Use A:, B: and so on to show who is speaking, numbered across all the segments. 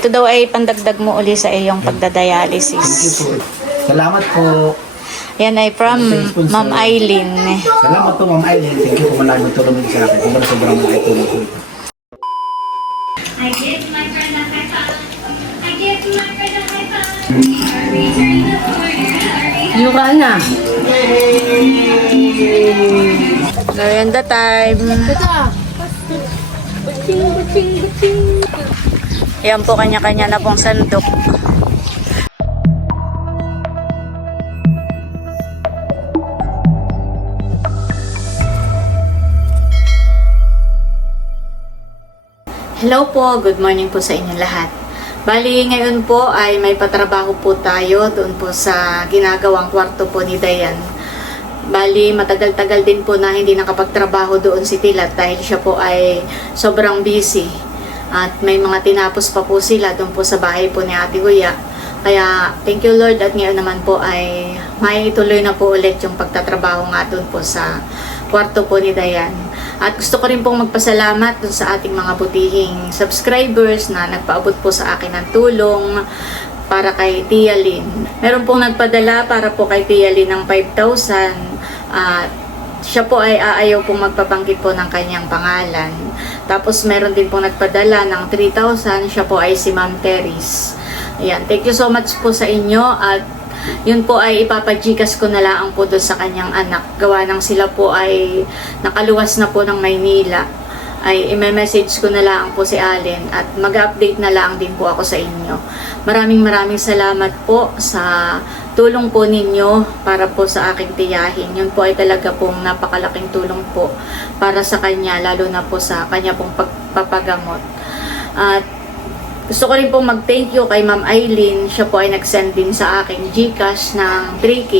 A: Ito daw ay pandagdag mo uli sa iyong pagdadialysis.
B: Salamat po.
A: Yan ay from Ma'am Eileen.
B: Salamat po, Ma'am Eileen. Thank you po maraming tulong niyo sa akin. Sobrang sobrang malaking tulong po ito.
C: I give my friend a high five. I give my friend a high five. Return the order.
D: Na.
A: Merienda time. Yan po kanya-kanya na pong sandok. Hello po, good morning po sa inyong lahat. Bali, ngayon po ay may patrabaho po tayo doon po sa ginagawang kwarto po ni Dayan. Bali, matagal-tagal din po na hindi nakapagtrabaho doon si Tilat dahil siya po ay sobrang busy. At may mga tinapos pa po sila doon po sa bahay po ni Ate Kuya. Kaya, thank you Lord at ngayon naman po ay may ituloy na po ulit yung pagtatrabaho nga doon po sa kwarto po ni Dayan. At gusto ko rin pong magpasalamat dun sa ating mga butihing subscribers na nagpaabot po sa akin ng tulong para kay Tia Lynn. Meron pong nagpadala para po kay Tia Lynn ng 5,000 at siya po ay aayaw pong magpabanggit po ng kanyang pangalan. Tapos meron din pong nagpadala ng 3,000, siya po ay si Ma'am Teris. Ayan, thank you so much po sa inyo at yun po ay ipapajikas ko na lang po doon sa kanyang anak. Gawa ng sila po ay nakaluwas na po ng Maynila. Ay i-message ko na lang po si Allen at mag-update na lang din po ako sa inyo. Maraming maraming salamat po sa tulong po ninyo para po sa aking tiyahin. Yun po ay talaga pong napakalaking tulong po para sa kanya, lalo na po sa kanya pong pagpapagamot. At gusto ko rin pong mag-thank you kay Ma'am Eileen. Siya po ay nag-send din sa aking Gcash ng 3K.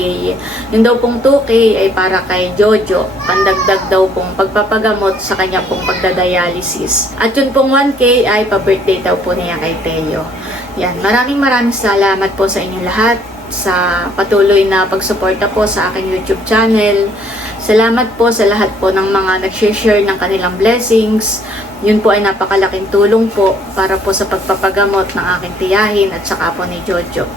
A: Yung daw pong 2K ay para kay Jojo. Pandagdag daw pong pagpapagamot sa kanya pong pagdadialysis. At yun pong 1K ay pa-birthday daw po niya kay Teo. Yan. Maraming maraming salamat po sa inyo lahat sa patuloy na pagsuporta po sa aking YouTube channel. Salamat po sa lahat po ng mga nag-share ng kanilang blessings. Yun po ay napakalaking tulong po para po sa pagpapagamot ng aking tiyahin at saka po ni Jojo.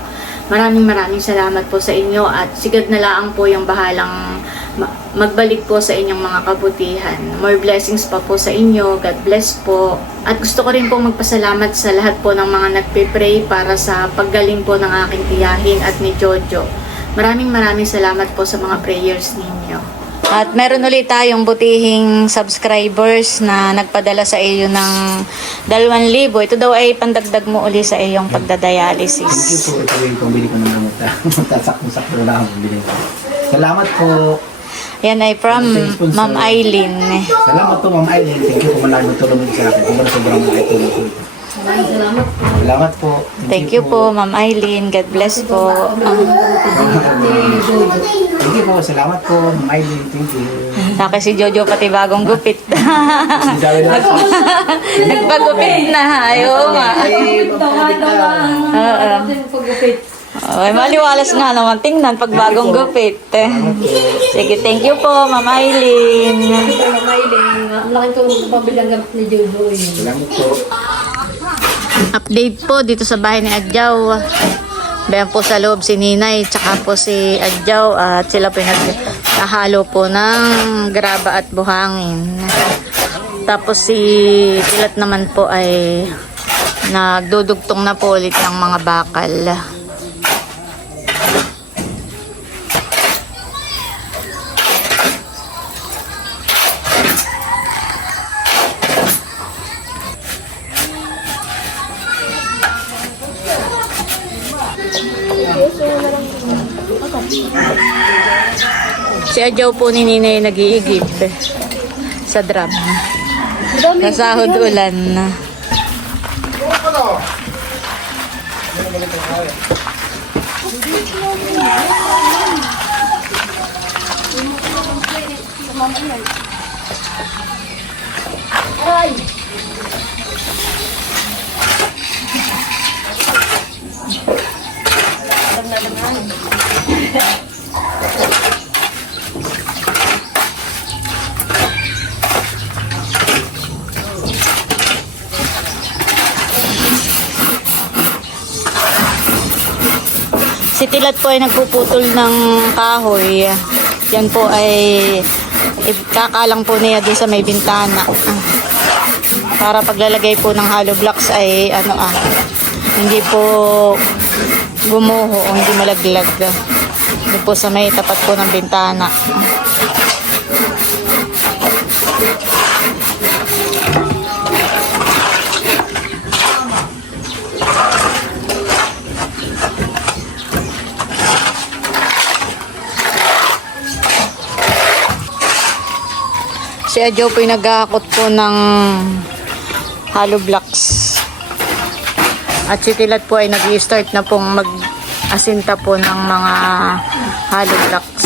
A: Maraming maraming salamat po sa inyo at sigad na lang po yung bahalang ma- magbalik po sa inyong mga kabutihan. More blessings pa po sa inyo. God bless po. At gusto ko rin po magpasalamat sa lahat po ng mga nagpe-pray para sa paggaling po ng aking tiyahin at ni Jojo. Maraming maraming salamat po sa mga prayers ninyo. At meron ulit tayong butihing subscribers na nagpadala sa iyo ng 2,000. Ito daw ay pandagdag mo uli sa iyong
B: Thank you
A: pagdadialysis.
B: po. Ito yung pambili ko ng gamot. Tasak-sakto na ang bili ko. Salamat po.
A: Yan ay from Ma'am Eileen.
B: Salamat po, Ma'am Eileen. Thank you po maraming tulong sa akin. Sobrang sobrang malaking tulong po ito.
D: Salamat po.
B: Salamat po.
A: Thank you po, Ma'am Eileen. God bless po.
B: Thank you po. Salamat po, Ma'am Eileen. Thank you.
A: Naka si Jojo pati bagong gupit.
B: Po.
A: Nagpagupit na. Ayaw nga.
B: Ay,
A: Oo. Ay, maliwalas nga naman. Tingnan pag bagong gupit. Sige, thank you po, Ma'am Eileen.
D: Ito yung mailing. Ang laking tulong sa pabilang gamit ni Jojo.
B: Salamat po.
A: Update po dito sa bahay ni Adjaw. Bayan po sa loob si Ninay, tsaka po si Adjaw at sila po yung naghahalo po ng graba at buhangin. Tapos si Tilat naman po ay nagdudugtong na po ulit ng mga bakal. Si Adjaw po ni Ninay nag-iigib eh, sa drum. Nasahod ulan na. Ay! naman. Si Tilat po ay nagpuputol ng kahoy. Yan po ay kakalang po niya doon sa may bintana. Para paglalagay po ng hollow blocks ay ano ah, hindi po gumuho hindi malaglag. Doon po sa may tapat po ng bintana. Si Adjo po yung naghahakot po ng hollow blocks. At si Tilat po ay nag start na pong mag-asinta po ng mga hollow blocks.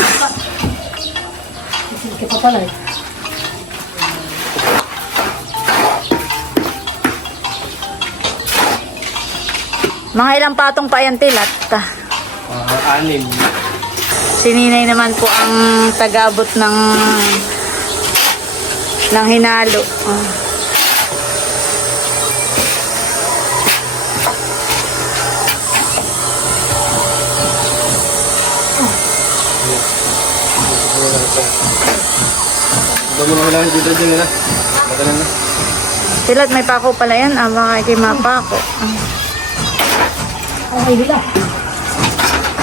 A: Mga ilang patong pa yan Tilat.
B: Ah, anim.
A: Si Ninay naman po ang tagabot ng ng hinalo. Ah.
B: Dami na kailangan dito dyan na. Matalan na.
A: Tilat, may pako pala yan. Ah, baka kay mapako. Ah.
D: Ay, hila.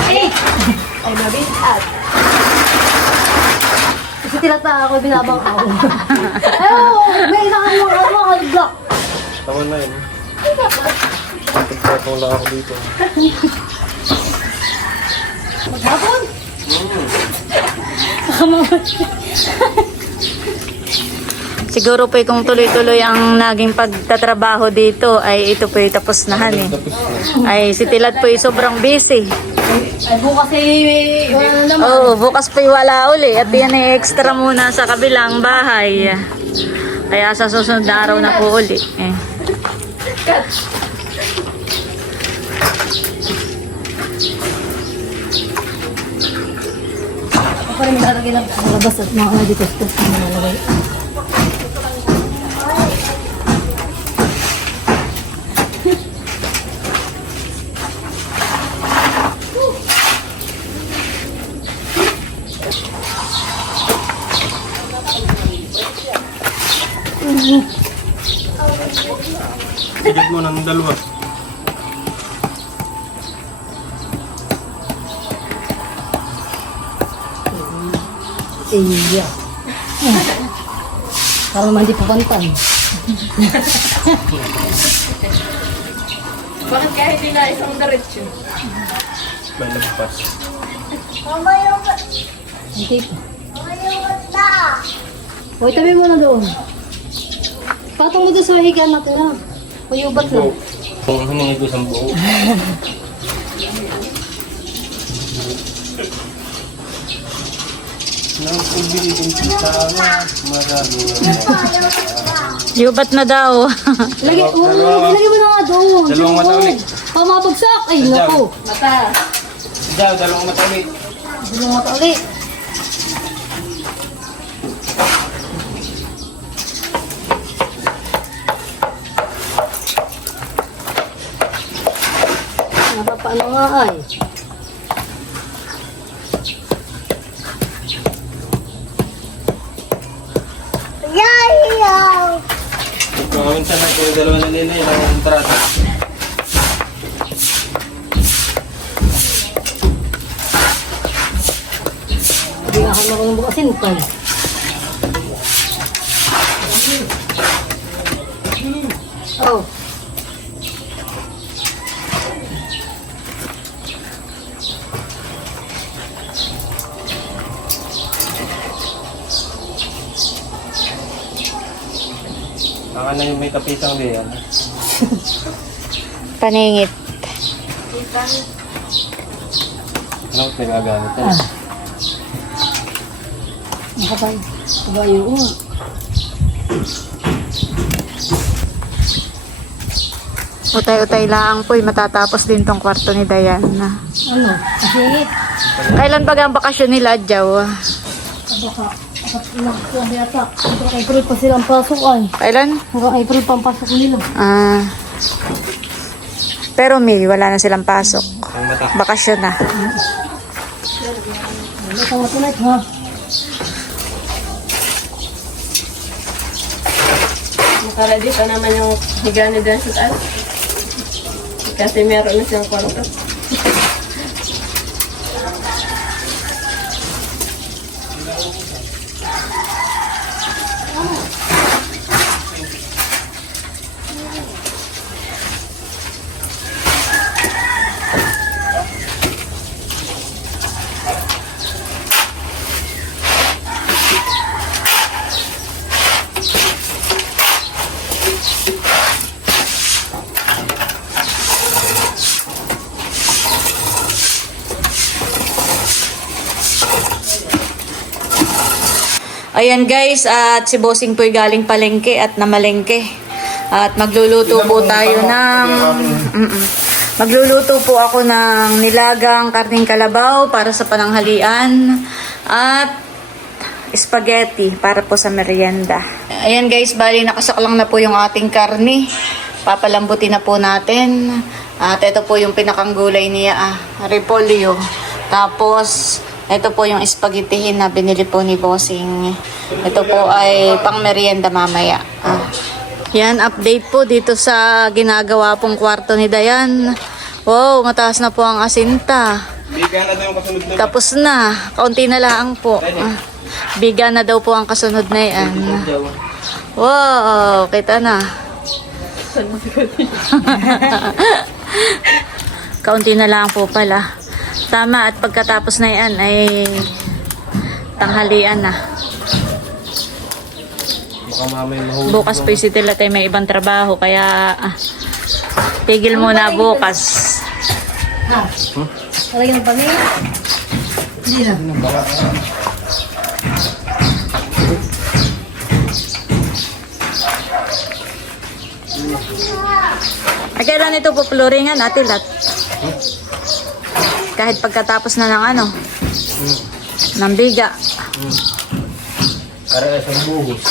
D: Ay! Ay, mabinat. Kasi tilata ako binabang ako. Ay, oo, may ilang mo ano, ano, block.
B: Tama na yun. Pagpapong lang ako dito.
D: Maghapon?
A: Siguro po kung tuloy-tuloy ang naging pagtatrabaho dito ay ito po tapos na han eh.
B: Na.
A: Ay si Tilat po sobrang busy.
D: Ay, bukas ay wala na naman.
A: Oo, bukas po wala uli at yan ay extra muna sa kabilang bahay. Kaya sa susunod na araw na po uli. Eh.
D: Ako pa rin lalagay ng labas at mga dito ito. Nalagay.
B: Bigit mo ng dalawa.
D: Iya. Para naman di pupantay.
A: Bakit kahit hindi na isang diretsyo?
B: May lagpas.
D: Hindi pa. Hoy, tabi mo na doon. Patong mo doon sa higa natin ha. Uyubat lang.
B: Kung hiningi ko isang buo. Nang ubilitin kita nga, marami
A: Yubat na daw.
D: Lagi, oh, lagi mo na nga doon.
B: Dalawang mata ulit.
D: Pamabagsak. Ay, naku.
B: Diyaw, dalawang mata ulit.
D: Dalawang mata ulit. Nga ay.
B: Kung minsan na kung dalawa na nila yung kontrata.
D: Hindi ako marunong bukasin pa. eh. Oh.
B: Baka na yung may kapisang diyan.
A: Paningit.
B: Ano ko pinagamit yan?
D: Ah. Nakapay. Kabayo nga.
A: Utay-utay lang po, matatapos din tong kwarto ni Diana.
D: Ano? Kasingit.
A: Kailan ba ang bakasyon nila, Jaw?
D: Baka. Ilang yata. Hanggang April pa silang pasok ay.
A: Kailan?
D: Hanggang April pa ang pasok nila.
A: Ah. Pero May, wala na silang pasok. Bakasyon na.
D: Ano mo tonight, ha?
E: Nakaready pa naman yung higa ni Dan sa taas. Kasi meron na siyang kwarto.
A: Ayan guys, at si Bossing po'y galing palengke at namalengke. At magluluto po tayo ng... Mm-mm. Magluluto po ako ng nilagang karning kalabaw para sa pananghalian. At spaghetti para po sa merienda. Ayan guys, bali nakasaklang na po yung ating karni. Papalambutin na po natin. At ito po yung pinakang gulay niya, ah, repolyo. Tapos, ito po yung spaghettihin na binili po ni Bossing. Ito po ay pang merienda mamaya. Ah. Yan, update po dito sa ginagawa pong kwarto ni Dayan. Wow, mataas na po ang asinta.
B: Bigyan na daw yung kasunod na.
A: Tapos na. Kaunti na lang po. Ah, biga na daw po ang kasunod na yan. Wow, kita na. Kaunti na lang po pala. Tama, at pagkatapos na yan ay tanghalian na.
B: Baka mamay mahulog.
A: Bukas po si Tilat ay may ibang trabaho, kaya ah, tigil muna bukas.
D: Ha? Talagyan ng pamilya? Hindi na.
A: Ay, kailan ito po floringan, Ate Lat? Kahit pagkatapos na ng ano, ng biga.
B: Para sa buhos.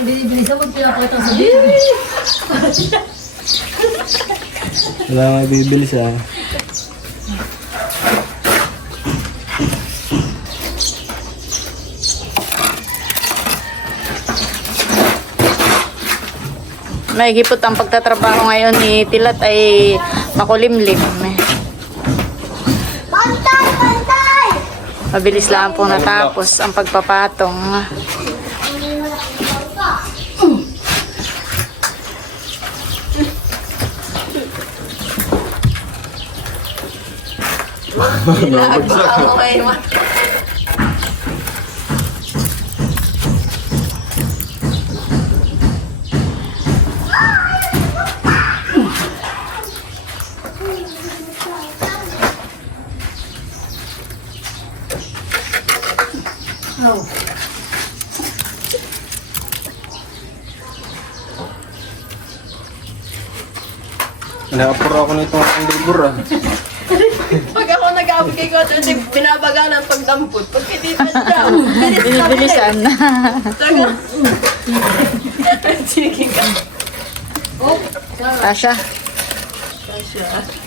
D: Bili-bili sa mag pinapakita sa bili.
B: Wala nga bibili sa...
A: May gipot ang pagtatrabaho ngayon ni Tilat ay makulimlim.
C: Pantay! Pantay!
A: Mabilis lang po natapos ang pagpapatong.
B: Naapura ako nito ang libur ah.
E: Pag ako nag-aabot kay Koto, hindi binabaga ng pagdampot. Pag hindi na siya,
A: Binibilisan.
E: taga. Sige ka.
A: Tasha.
B: Ang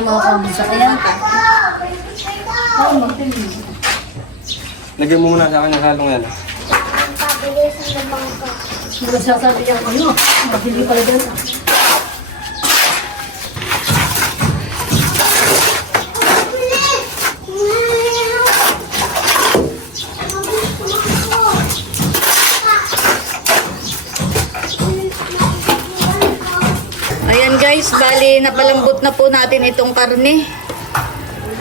B: mata.
D: Hindi ka makakabili sa kaya.
B: Lagyan mo muna sa akin ng halong yan.
D: Hindi siya sabi niya, ano, mabili pala dyan.
A: Napalambot na po natin itong karne.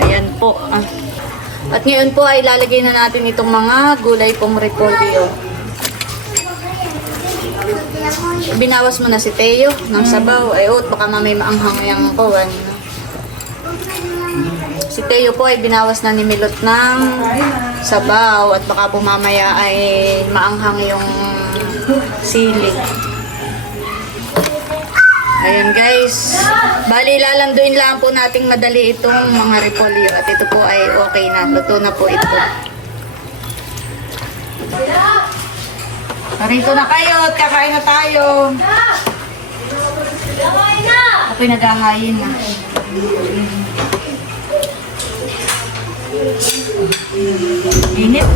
A: Ayan po. At ngayon po ay lalagay na natin itong mga gulay pong repolyo. Binawas mo na si Teo ng sabaw. Ay, oh, baka mamay maanghang yung kuwan. Si Teo po ay binawas na ni Milot ng sabaw at baka po mamaya ay maanghang yung sili. Ayan guys. Bali, lalanduin lang po nating madali itong mga repolyo. At ito po ay okay na. Luto na po ito. Narito na kayo at kakain na tayo. Ako'y naghahayin na. Init.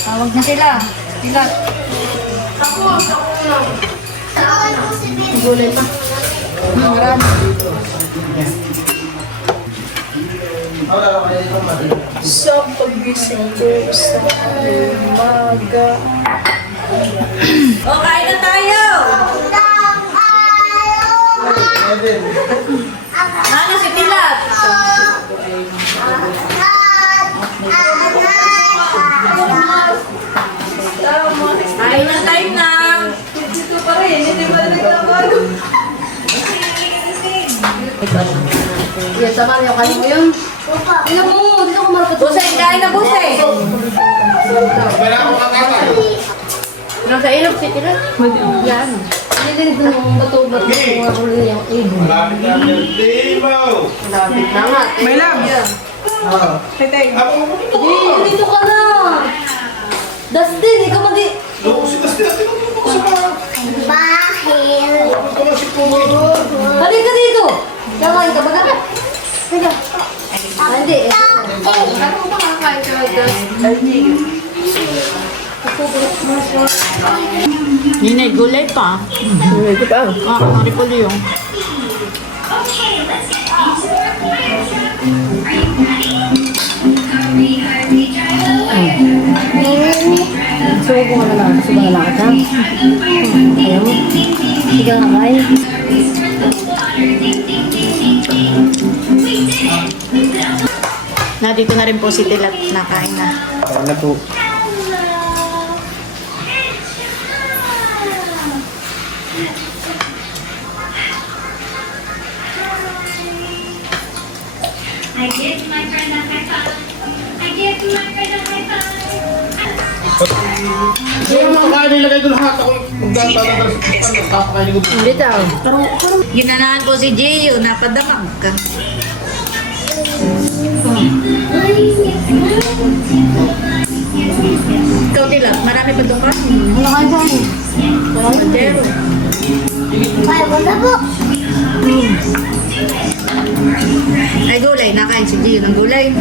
A: Tawag na sila. Sila. Gulay pa. Marami.
E: Sa pagising ko sa umaga.
A: O, kain na
D: Yan, tama niyo kanin mo yun. Tingnan mo, dito ko marapot.
A: Busay, kain na busay! Nasa ilog si Pilat. Yan.
D: Hindi dito ng bato-bato ko nga ko rin yung ibon.
A: Lapit na nga.
E: May lab.
D: Eh, dito ka na! Dustin, ikaw madi... Hali ka dito! Kakain ka ba ka? Sige. Ah, hindi. eh.
A: Ninay, gulay pa. Gulay pa? Ah, ang repolyo.
C: Okay, let's get these prepared. Are you ready? Hurry, hurry, try the fire.
D: Subo ko na lang. Subo na lang kita. Ayaw mo. Sige nga, kain.
C: Stir the water.
A: Nandito na rin po si Tilat. Nakain na.
B: Kaya na po.
C: I give my friend a high five. I give my friend a high five.
B: Hindi naman kaya nilagay doon lahat. Ako magdadadal sa kupan. Kapakainin ko.
D: Hindi daw.
A: Ginanahan po si Gio. Napadamag ka. Ikaw Tilat, marami pa doon ka?
D: Ano kain sa'yo?
A: Pero, ay gulay. Nakain si Gio ng gulay.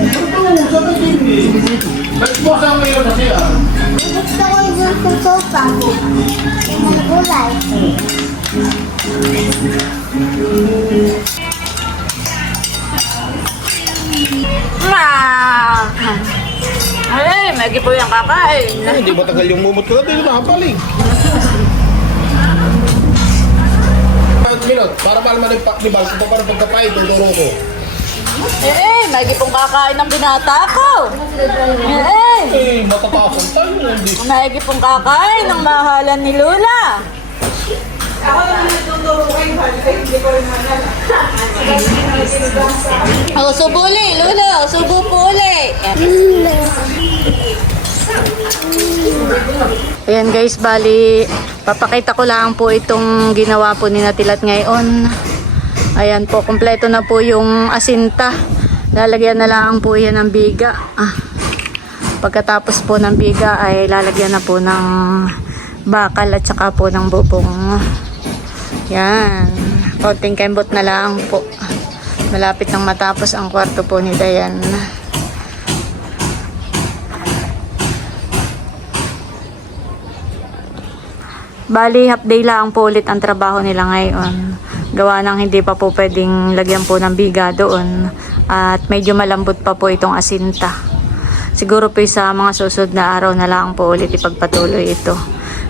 B: Nag-post ang ngayon kasi ah.
F: Gusto ko yung gusto pa. Yung gulay.
A: Ah! Ay, magi po yung kakain.
B: Hindi ba tagal yung mumot ko? Hindi makapaling. Five minutes. Para pa naman ipaknibal. Kung pa parang pagkapay, tuturo ko.
A: Eh, magi pong kakain ng binata ko. Eh,
B: Eh, matapasok tayo. Hindi.
A: magi pong kakain ng mahalan ni Lola. Oh, subo uli, Lolo. Subo po uli. Ayan guys, bali, papakita ko lang po itong ginawa po ni Natilat ngayon. Ayan po, kompleto na po yung asinta. Lalagyan na lang po yan ng biga. Ah. Pagkatapos po ng biga ay lalagyan na po ng bakal at saka po ng bubong. Yan. Konting kembot na lang po. Malapit nang matapos ang kwarto po ni Dayan. Bali, half day lang po ulit ang trabaho nila ngayon. Gawa ng hindi pa po pwedeng lagyan po ng biga doon. At medyo malambot pa po itong asinta. Siguro po sa mga susunod na araw na lang po ulit ipagpatuloy ito.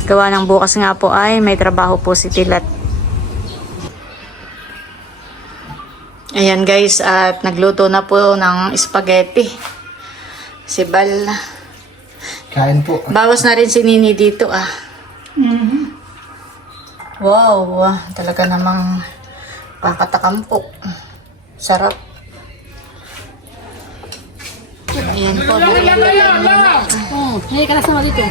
A: Gawa ng bukas nga po ay may trabaho po si Tilat. Ayan guys, at nagluto na po ng spaghetti. Si Bal.
B: Kain po.
A: Bawas na rin si Nini dito ah. Wow, ah, talaga namang kakatakampok. Sarap. Ayan po, merienda time muna.
D: Hmm, hindi ka nasama dito.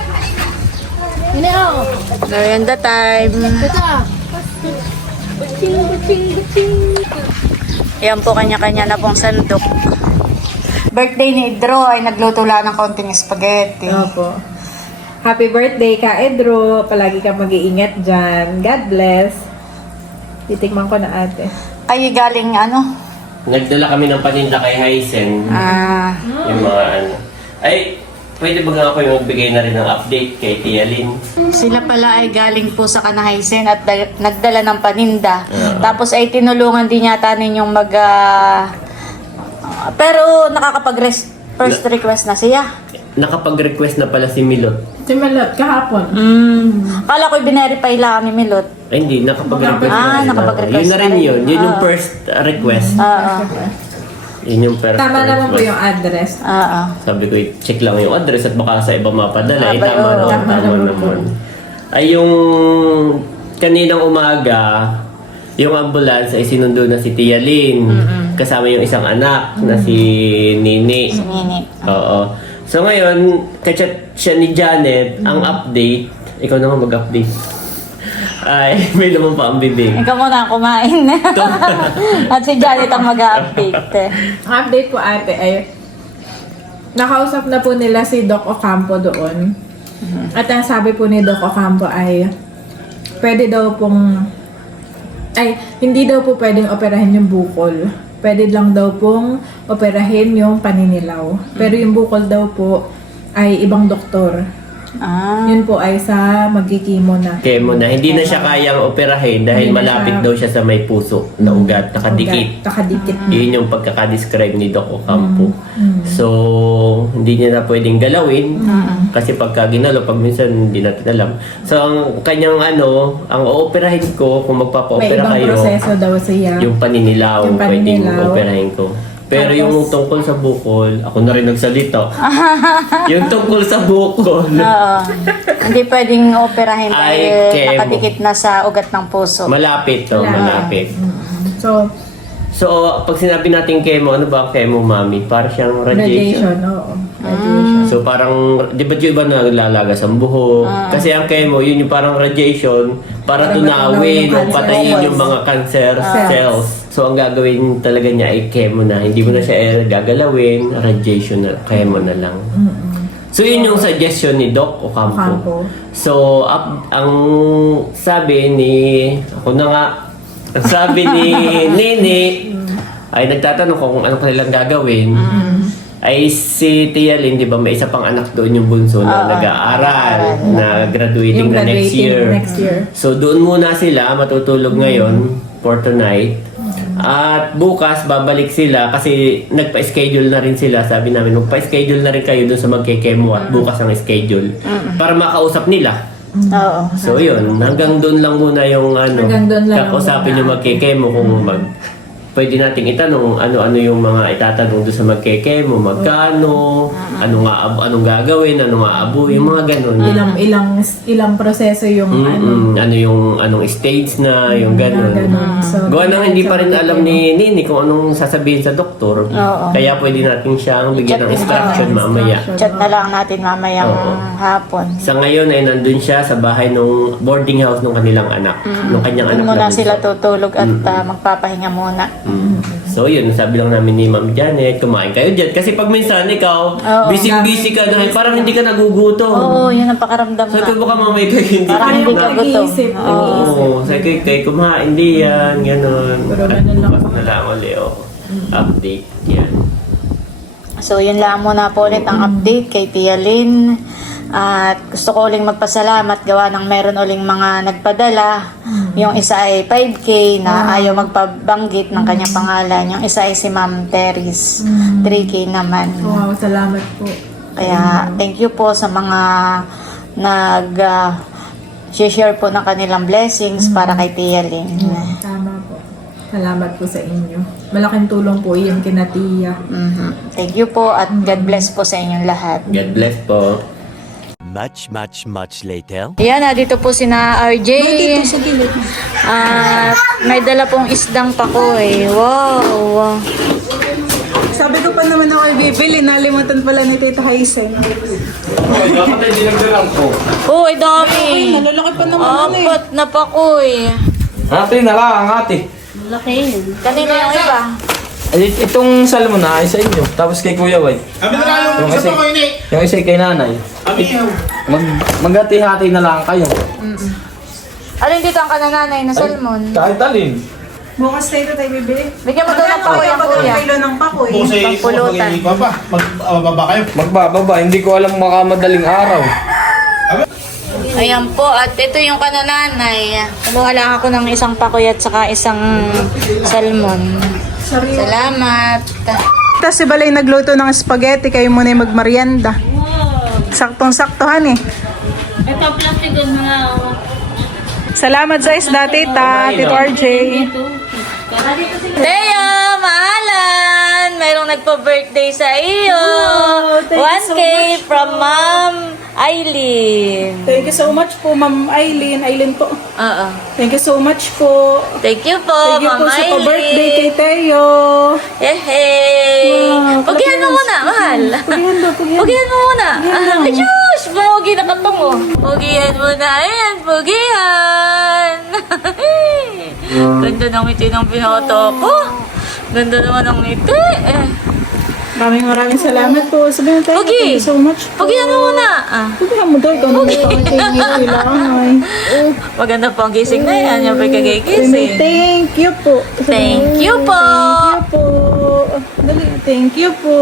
D: Hindi oh.
A: Merienda time.
D: Ito ah.
A: Ayan po, kanya-kanya na pong sandok. Birthday ni Idro ay nagluto lang ng konting spaghetti.
G: Opo. Happy birthday ka, Edro. Palagi ka mag-iingat dyan. God bless. Titikman ko na ate.
A: Ay, galing ano?
H: Nagdala kami ng paninda kay Hysen.
A: Ah,
H: Yung mga ano. Ay, pwede ba nga ako yung magbigay na rin ng update kay Tia Lynn?
A: sila pala ay galing po sa Kanahaysen at dal- nagdala ng paninda. Tapos ay tinulungan din yata ninyong mag... ah, pero nakakapag first request na siya.
H: Nakapag-request na pala si Milot.
G: Si Malot, kahapon.
A: Mm. Kala ko i-verify lang ni Milot.
H: Ay, hindi. Nakapag-request
A: Ah,
H: na rin.
A: nakapag-request
H: Yun na
A: na
H: rin
A: rin.
H: yun. Yun yung
A: Ah.
H: first uh, request.
A: Oo.
H: Yun yung first
G: Tama naman po yung address.
A: Oo.
H: Sabi ko, check lang yung address at baka sa iba mapadala.
A: Ah,
H: eh, tama
A: oo.
H: naman.
G: Tama
H: Tama
G: naman
H: naman. Ay, yung kaninang umaga, yung ambulance ay sinundo na si Tia Lynn. Kasama yung isang anak na si Nini.
A: Si Nini.
H: Oo. So ngayon, kachat siya ni Janet, ang update, ikaw naman mag-update. Ay, may naman pa ang bibig.
A: Ikaw muna ang kumain. at si Janet ang mag-update.
G: Ang update po ate ay nakausap na po nila si Doc Ocampo doon. At ang sabi po ni Doc Ocampo ay pwede daw pong ay hindi daw po pwedeng operahin yung bukol. Pwede lang daw pong operahin yung paninilaw. Pero yung bukol daw po ay ibang doktor.
A: Ah.
G: Yun po ay sa magkikimo na.
H: Kemo na, hindi na siya kayang operahin dahil
G: Hindi na
H: malapit
G: siya-
H: daw siya sa may puso na ugat, nakadikit.
G: Ugat, Nakadikit.
H: Yun yung pagkakadescribe ni Doc Ocampo.
G: Mm.
H: So, hindi niya na pwedeng galawin. Kasi pagka ginalo, pag minsan hindi natin alam. So, ang kanyang ano, ang ooperahin ko, kung
G: May
H: magpapa-opera
G: ibang
H: kayo,
G: proseso daw siya.
H: yung paninilaw,
G: Yung
H: pwedeng
G: paninilaw.
H: operahin ko. Pero
G: Tapos-
H: yung tungkol sa bukol, ako na rin nagsalita. yung tungkol sa bukol,
A: Oo. Hindi pwedeng operahin
H: Ay,
A: dahil
H: kemo.
A: nakadikit na sa ugat ng puso.
H: malapit to, malapit.
G: So,
H: So, pag sinabi natin chemo, ano ba chemo, mami? Para siyang radiation.
G: radiation, oo. Radiation.
H: So, parang, di ba yung iba naglalagas ang buhok? Kasi ang chemo, yun yung parang radiation para tunawin
G: matunaw
H: o patayin
G: cancer
H: yung mga cancer
G: Cells.
H: So, ang gagawin talaga niya ay chemo na. Hindi mo na siya eh, gagalawin, radiation na, chemo na lang. So, yun yung suggestion ni Doc Ocampo.
G: Ocampo.
H: So, up, ang sabi ni, ako na nga, ang sabi ni Nini, ay nagtatanong kung ano kanilang gagawin. Ay si Tia Lynn, di ba, may isa pang anak doon yung bunso na
A: Oo.
H: nag-aaral, na graduating
G: Yung
H: na next
G: graduating
H: year.
G: next year.
H: So doon muna sila matutulog ngayon for tonight. At bukas babalik sila kasi nagpa-schedule na rin sila. Sabi namin, magpa-schedule na rin kayo doon sa magkikemo at bukas ang schedule. Para makausap nila.
A: Oo.
H: So yun, hanggang doon lang muna yung ano,
G: Hanggang doon lang
H: kakausapin
G: muna.
H: yung magkikemo kung mag pwede nating itanong ano-ano yung mga itatanong doon sa magkikemo, magkano, ano nga ab- anong gagawin, ano nga abo, yung mga ganun.
G: Ilang ilang ilang proseso yung ano.
H: Mm-mm, ano yung anong stage na, yung ganun.
G: Ganun. So,
H: Gawa nang hindi pa rin alam ni Nini kung anong sasabihin sa doktor.
A: Oo.
H: Kaya pwede natin siyang bigyan ng instruction mamaya.
A: Chat na lang natin mamayang
H: Oo.
A: hapon.
H: Sa ngayon ay nandun siya sa bahay ng boarding house ng kanilang anak. Nung kanyang anak
A: Doon muna
H: na bunso.
A: sila tutulog at ah, magpapahinga muna.
H: Mm. So yun, sabi lang namin ni Ma'am Janet, kumain kayo dyan. Kasi pag minsan ikaw,
A: Oo.
H: busy-busy ka dahil parang hindi ka nagugutom.
A: Oo, yun ang pakaramdam
H: Sabi
A: na.
H: ko baka mamay kayo hindi
A: Parang hindi ka
H: na.
A: gutom.
G: Nag-iisip,
A: Oo.
G: nag-iisip.
H: Oo, sabi ko kayo kumain, hindi yan, gano'n.
G: Pero
H: At
G: ganun lang
H: bukas na lang ulit, oh. Update, yan.
A: So, yun lang muna po ulit ang update kay Tia Lynn. At gusto ko uling magpasalamat gawa ng meron uling mga nagpadala. Yung isa ay 5K na ayaw magpabanggit ng kanyang pangalan. Yung isa ay si Ma'am Teres. 3K naman.
G: Wow, salamat po.
A: Kaya thank you po sa mga nag ah, share po ng kanilang blessings para kay Tia Lynn.
G: Tama po. Salamat po sa inyo. Malaking tulong po yung kinatiya.
A: Mhm. Thank you po at God bless po sa inyong lahat.
H: God bless po.
I: Much, much, much later.
A: Ayan, na dito po sina RJ. At may dala pong isdang pakoy. Wow.
J: Sabi ko pa naman ako bibili, nalimutan pala ni Tita Haisen.
A: Uy, dami.
J: Nalalaki pa naman ano eh.
A: Apat na pakoy.
K: Ate na lang, ate.
A: Kanina yung iba.
K: Ay, itong salmon na ay sa inyo. Tapos kay Kuya White. Yung isa, yung isa kay nanay. Mag, maghati-hati na lang kayo.
A: Alin dito ang kanananay na salmon?
K: Kahit alin.
J: Bukas tayo tayo bibili.
A: Bigyan mo daw ng pakoy ang kuya.
J: kilo ng pakoy.
A: Pangpulutan.
K: Magbababa, hindi ko alam makamadaling araw.
A: Ayan po, at ito yung kanananay. Kumuha lang ako ng isang pakoy at saka isang salmon. Salamat.
J: Tapos si Balay nagluto ng spaghetti, kayo muna yung magmarienda. Saktong-saktohan eh.
C: Ito, plastic yung mga...
J: Salamat sa isda, tita, tito RJ.
A: Teo, mahalan! Mayroong nagpa-birthday sa iyo. 1K from Ma'am Eileen.
J: Thank you so much po, Ma'am Eileen. Eileen po.
A: Oo.
J: Thank you so much po.
A: Thank you po,
J: Thank you
A: Ma'am
J: po sa
A: Eileen.
J: pa-birthday kay Teo.
A: Yehey!
J: Wow,
A: Pugihan mo muna, mahal.
J: Pugihan daw, pugihan.
A: Pugihan mo muna. Ay, Diyos! Pugi na katungo. Pugihan mo na. Ayan, pugihan. Ganda ng ngiti ng pinoto ko. Ganda naman ng ngiti. Eh.
J: Maraming maraming salamat po. Sabihin tayo,
A: Pugi!
J: thank you so much po.
A: Pugihan mo muna. Ah.
J: Pugihan mo daw, ikaw naman ito ang kailangan.
A: Maganda po ang gising na yan. Yung pagkagigising.
J: Thank you po.
A: Thank you po.
J: Thank you po. Dali, thank you po.